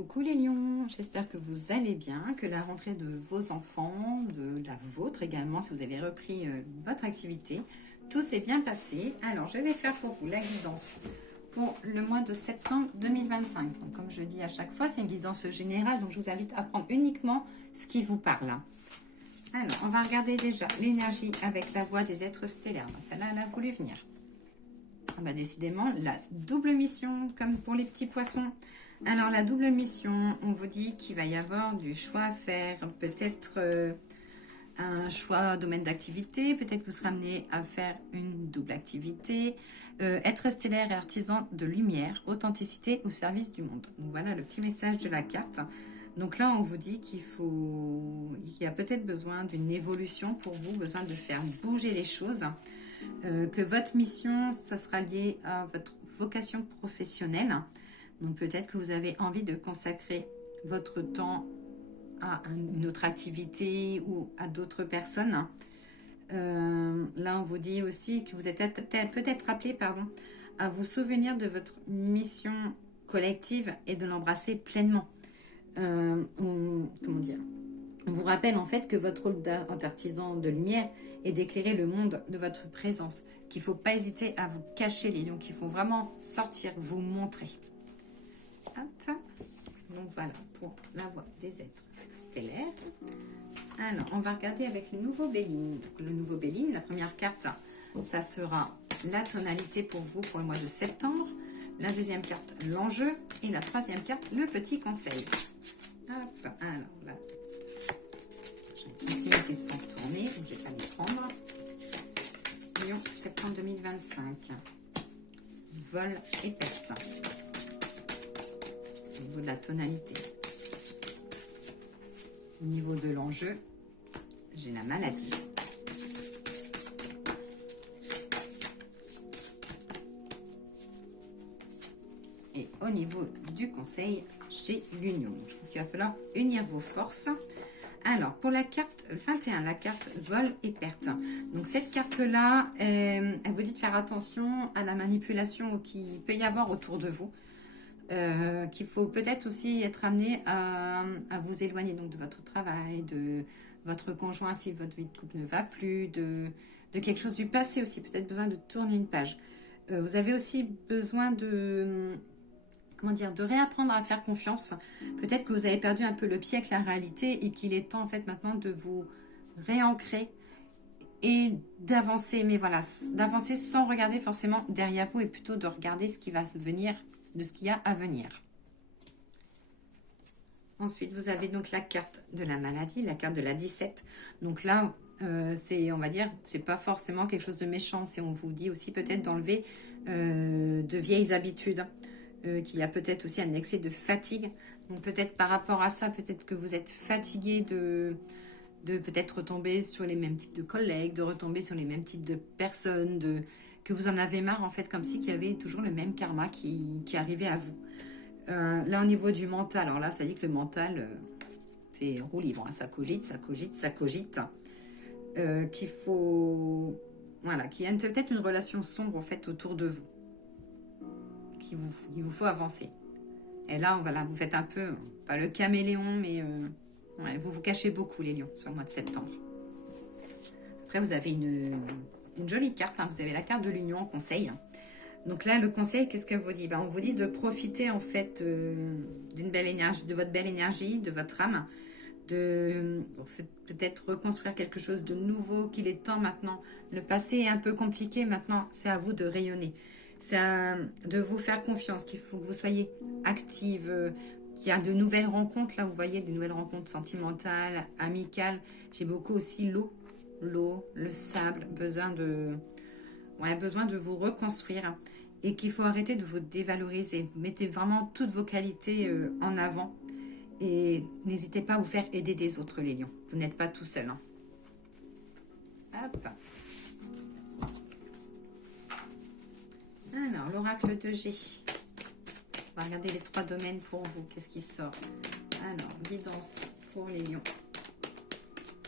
Coucou les lions, j'espère que vous allez bien, que la rentrée de vos enfants, de la vôtre également, si vous avez repris votre activité, tout s'est bien passé. Alors, je vais faire pour vous la guidance pour le mois de septembre 2025. Donc, comme je dis à chaque fois, c'est une guidance générale, donc je vous invite à prendre uniquement ce qui vous parle. Alors, on va regarder déjà l'énergie avec la voix des êtres stellaires. Celle-là, elle a voulu venir. Ah bah, décidément, la double mission, comme pour les petits poissons. Alors, la double mission, on vous dit qu'il va y avoir du choix à faire. Peut-être un choix domaine d'activité. Peut-être que vous serez amené à faire une double activité. Être stellaire et artisan de lumière, authenticité au service du monde. Donc, voilà le petit message de la carte. Donc là, on vous dit qu'il y a peut-être besoin d'une évolution pour vous, besoin de faire bouger les choses. Que votre mission, ça sera lié à votre vocation professionnelle. Donc peut-être que vous avez envie de consacrer votre temps à une autre activité ou à d'autres personnes. Là, on vous dit aussi que vous êtes peut-être appelé à vous souvenir de votre mission collective et de l'embrasser pleinement. Comment dire ? On vous rappelle en fait que votre rôle d'artisan de lumière est d'éclairer le monde de votre présence, qu'il ne faut pas hésiter à vous cacher les lions, qu'il faut vraiment sortir, vous montrer. Hop. Donc voilà pour la voix des êtres stellaires. Alors, on va regarder avec le nouveau Béline. Le nouveau Béline, la première carte, ça sera la tonalité pour vous pour le mois de septembre. La deuxième carte, l'enjeu. Et la troisième carte, le petit conseil. Hop, alors là. J'ai qui sont tournés, donc je vais pas les prendre. Lion, septembre 2025. Vol et perte. Au niveau de la tonalité. Au niveau de l'enjeu, j'ai la maladie. Et au niveau du conseil, j'ai l'union. Je pense qu'il va falloir unir vos forces. Alors, pour la carte 21, la carte vol et perte. Donc, cette carte-là, elle vous dit de faire attention à la manipulation qu'il peut y avoir autour de vous. Qu'il faut peut-être aussi être amené à vous éloigner donc de votre travail, de votre conjoint si votre vie de couple ne va plus, de quelque chose du passé aussi, peut-être besoin de tourner une page. Vous avez aussi besoin de réapprendre à faire confiance. Peut-être que vous avez perdu un peu le pied avec la réalité et qu'il est temps en fait maintenant de vous réancrer et d'avancer, mais voilà, d'avancer sans regarder forcément derrière vous et plutôt de regarder ce qui va se venir, de ce qu'il y a à venir. Ensuite, vous avez donc la carte de la maladie, la carte de la 17. Donc là, c'est, on va dire, c'est pas forcément quelque chose de méchant. C'est, on vous dit aussi peut-être d'enlever de vieilles habitudes. Qu'il y a peut-être aussi un excès de fatigue. Donc peut-être par rapport à ça, peut-être que vous êtes fatigué de peut-être retomber sur les mêmes types de collègues, de retomber sur les mêmes types de personnes, que vous en avez marre en fait, comme si qu'il y avait toujours le même karma qui arrivait à vous. Là au niveau du mental, alors là ça dit que le mental c'est roue libre, hein, ça cogite, ça cogite, ça cogite. Qu'il faut, voilà, qu'il y a peut-être une relation sombre en fait autour de vous. Il vous faut avancer. Et là, voilà, vous faites un peu, pas le caméléon, mais ouais, vous vous cachez beaucoup les lions sur le mois de septembre. Après, vous avez une jolie carte. Hein, vous avez la carte de l'union en conseil. Donc là, le conseil, qu'est-ce que vous dit? On vous dit de profiter en fait d'une belle énergie, de votre belle énergie, de votre âme, de peut-être reconstruire quelque chose de nouveau, qu'il est temps maintenant. Le passé est un peu compliqué, maintenant c'est à vous de rayonner. C'est de vous faire confiance, qu'il faut que vous soyez active, qu'il y a de nouvelles rencontres. Là, vous voyez, des nouvelles rencontres sentimentales, amicales. J'ai beaucoup aussi l'eau, le sable, besoin de vous reconstruire. Et qu'il faut arrêter de vous dévaloriser. Vous mettez vraiment toutes vos qualités en avant. Et n'hésitez pas à vous faire aider des autres, les lions. Vous n'êtes pas tout seul. Hein. Hop. Alors, l'oracle de G. On va regarder les 3 domaines pour vous. Qu'est-ce qui sort? Alors, guidance pour les lions.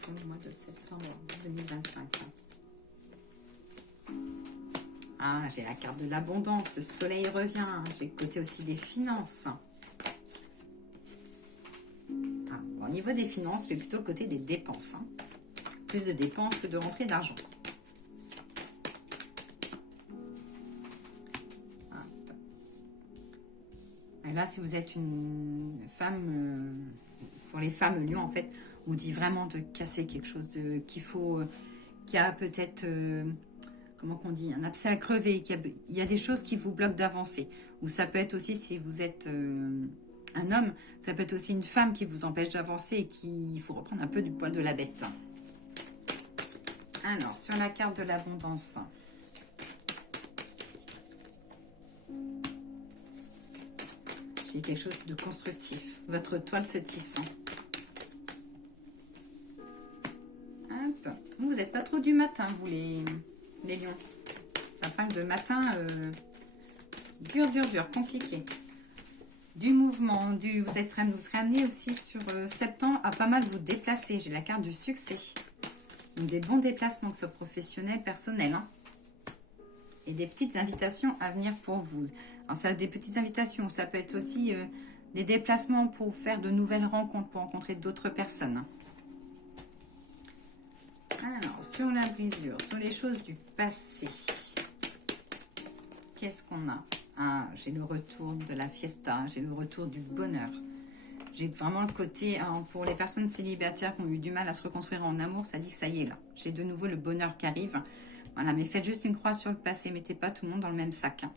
Pour le mois de septembre 2025. Ah, j'ai la carte de l'abondance. Le soleil revient. J'ai le côté aussi des finances. au niveau des finances, c'est plutôt le côté des dépenses. Hein. Plus de dépenses que de rentrée d'argent. Et là, si vous êtes une femme, pour les femmes lions, en fait, on vous dit vraiment de casser quelque chose qu'il faut, qui a peut-être, comment qu'on dit, un abcès à crever, il y a des choses qui vous bloquent d'avancer. Ou ça peut être aussi, si vous êtes un homme, ça peut être aussi une femme qui vous empêche d'avancer et qu'il faut reprendre un peu du poil de la bête. Alors, sur la carte de l'abondance, j'ai quelque chose de constructif. Votre toile se tisse. Hop. Vous n'êtes pas trop du matin, vous les lions. Ça parle de matin dur, compliqué. Du mouvement, vous serez amené aussi sur septembre à pas mal vous déplacer. J'ai la carte du succès. Donc des bons déplacements, que ce soit professionnel, personnel. Hein. Et des petites invitations à venir pour vous. Alors ça, des petites invitations, ça peut être aussi des déplacements pour faire de nouvelles rencontres, pour rencontrer d'autres personnes. Alors, sur la brisure, sur les choses du passé, qu'est-ce qu'on a? Ah, j'ai le retour de la fiesta, j'ai le retour du bonheur. J'ai vraiment le côté, hein, pour les personnes célibataires qui ont eu du mal à se reconstruire en amour, ça dit que ça y est là. J'ai de nouveau le bonheur qui arrive. Voilà, mais faites juste une croix sur le passé, mettez pas tout le monde dans le même sac. Hein.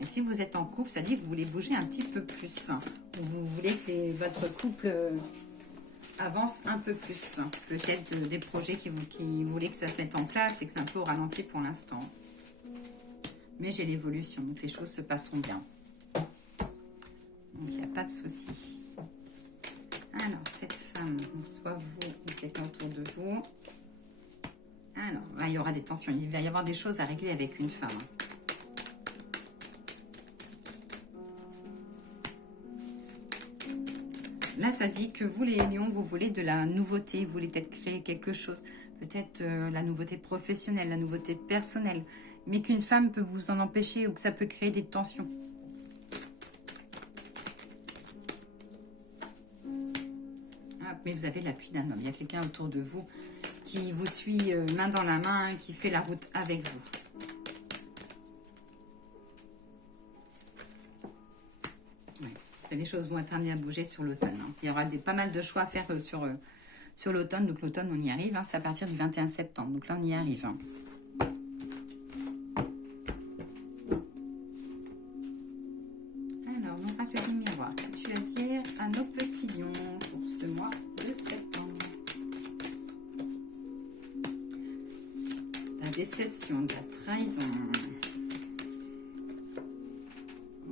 Et si vous êtes en couple, ça dit que vous voulez bouger un petit peu plus. Ou vous voulez que votre couple avance un peu plus. Peut-être des projets qui voulaient que ça se mette en place et que c'est un peu au ralenti pour l'instant. Mais j'ai l'évolution, donc les choses se passeront bien. Donc il n'y a pas de souci. Alors, cette femme, soit vous ou quelqu'un autour de vous. Alors, là, il y aura des tensions. Il va y avoir des choses à régler avec une femme. Là, ça dit que vous, les lions, vous voulez de la nouveauté. Vous voulez peut-être créer quelque chose. Peut-être la nouveauté professionnelle, la nouveauté personnelle. Mais qu'une femme peut vous en empêcher ou que ça peut créer des tensions. Mais vous avez l'appui d'un homme. Il y a quelqu'un autour de vous qui vous suit main dans la main, qui fait la route avec vous. Ouais. Les choses vont être amenées à bouger sur l'automne. Hein. Il y aura pas mal de choix à faire sur l'automne. Donc l'automne, on y arrive. Hein. C'est à partir du 21 septembre. Donc là, on y arrive. Hein. Alors, mon oracle du miroir, qu'as-tu à dire à nos petits lions pour ce mois de septembre? La déception, de la trahison.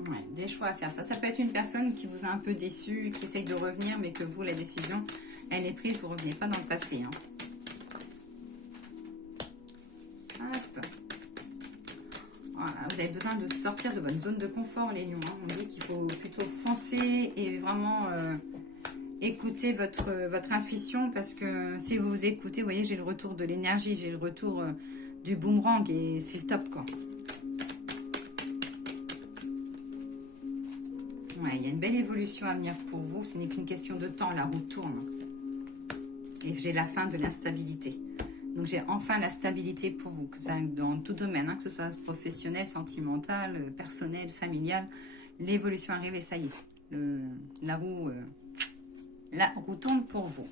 Ouais, des choix à faire. Ça peut être une personne qui vous a un peu déçu, qui essaye de revenir, mais que vous, la décision, elle est prise, vous ne revenez pas dans le passé. Hein. Hop. Voilà, vous avez besoin de sortir de votre zone de confort, les lions. Hein. On dit qu'il faut plutôt foncer et vraiment écouter votre intuition, parce que si vous vous écoutez, vous voyez, j'ai le retour de l'énergie, j'ai le retour du boomerang et c'est le top, quoi. Ouais, il y a une belle évolution à venir pour vous. Ce n'est qu'une question de temps. La roue tourne. Et j'ai la fin de l'instabilité. Donc, j'ai enfin la stabilité pour vous. Que ça, dans tout domaine, hein, que ce soit professionnel, sentimental, personnel, familial. L'évolution arrive et ça y est. La roue tourne pour vous.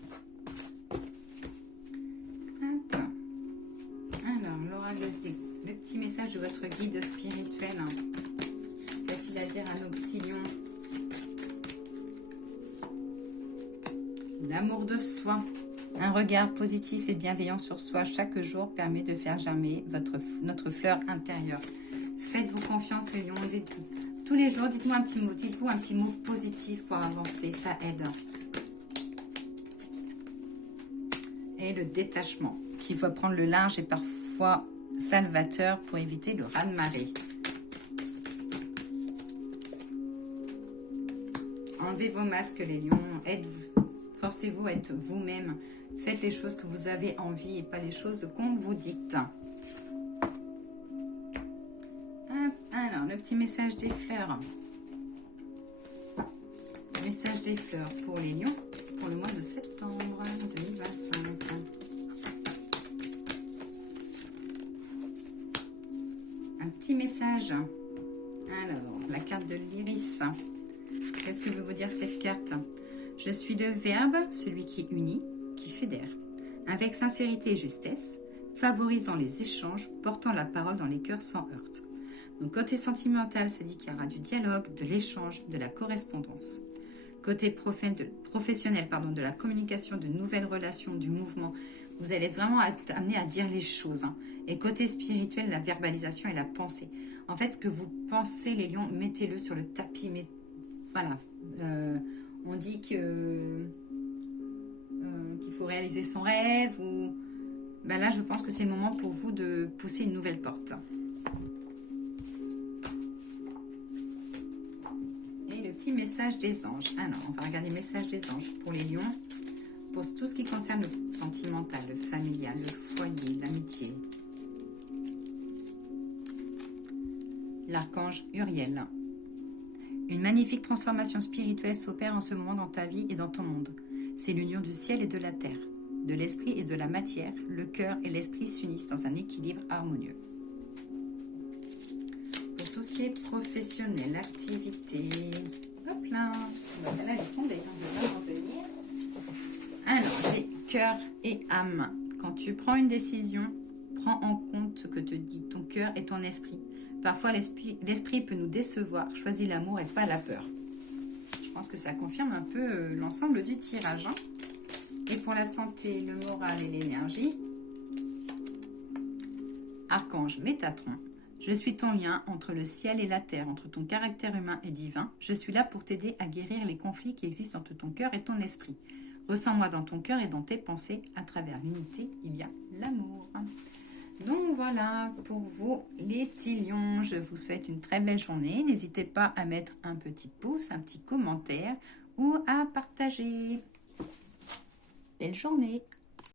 Hop. Alors, Laura, le petit message de votre guide spirituel. Hein. Qu'a-t-il à dire à nos petits lions? L'amour de soi. Un regard positif et bienveillant sur soi chaque jour permet de faire germer notre fleur intérieure. Faites-vous confiance, les lions. Tous les jours, dites-vous un petit mot positif pour avancer. Ça aide. Et le détachement, qu'il faut prendre le large et parfois salvateur pour éviter le raz-de-marée. Enlevez vos masques, les lions. Forcez-vous à être vous-même. Faites les choses que vous avez envie et pas les choses qu'on vous dicte. Alors, le petit message des fleurs. Du Message des fleurs pour les lions pour le mois de septembre 2025. Un petit message. Alors, la carte de l'iris. Qu'est-ce que veut vous dire cette carte? Je suis le verbe, celui qui unit, qui fédère, avec sincérité et justesse, favorisant les échanges, portant la parole dans les cœurs sans heurte. Donc, côté sentimental, ça dit qu'il y aura du dialogue, de l'échange, de la correspondance. Côté professionnel, de la communication, de nouvelles relations, du mouvement, vous allez vraiment être amené à dire les choses. Et côté spirituel, la verbalisation et la pensée. En fait, ce que vous pensez, les lions, mettez-le sur le tapis. Mais voilà, on dit que qu'il faut réaliser son rêve. Ou ben là, je pense que c'est le moment pour vous de pousser une nouvelle porte. Petit message des anges. Alors, on va regarder le message des anges pour les lions, pour tout ce qui concerne le sentimental, le familial, le foyer, l'amitié. L'archange Uriel. Une magnifique transformation spirituelle s'opère en ce moment dans ta vie et dans ton monde. C'est l'union du ciel et de la terre, de l'esprit et de la matière. Le cœur et l'esprit s'unissent dans un équilibre harmonieux. Pour tout ce qui est professionnel, activité... Hop là, celle-là elle est tombée, on va revenir. Alors, j'ai cœur et âme. Quand tu prends une décision, prends en compte ce que te dit ton cœur et ton esprit. Parfois, l'esprit peut nous décevoir. Choisis l'amour et pas la peur. Je pense que ça confirme un peu l'ensemble du tirage. Et pour la santé, le moral et l'énergie, Archange Métatron. Je suis ton lien entre le ciel et la terre, entre ton caractère humain et divin. Je suis là pour t'aider à guérir les conflits qui existent entre ton cœur et ton esprit. Ressens-moi dans ton cœur et dans tes pensées. À travers l'unité, il y a l'amour. Donc voilà pour vous les petits lions. Je vous souhaite une très belle journée. N'hésitez pas à mettre un petit pouce, un petit commentaire ou à partager. Belle journée!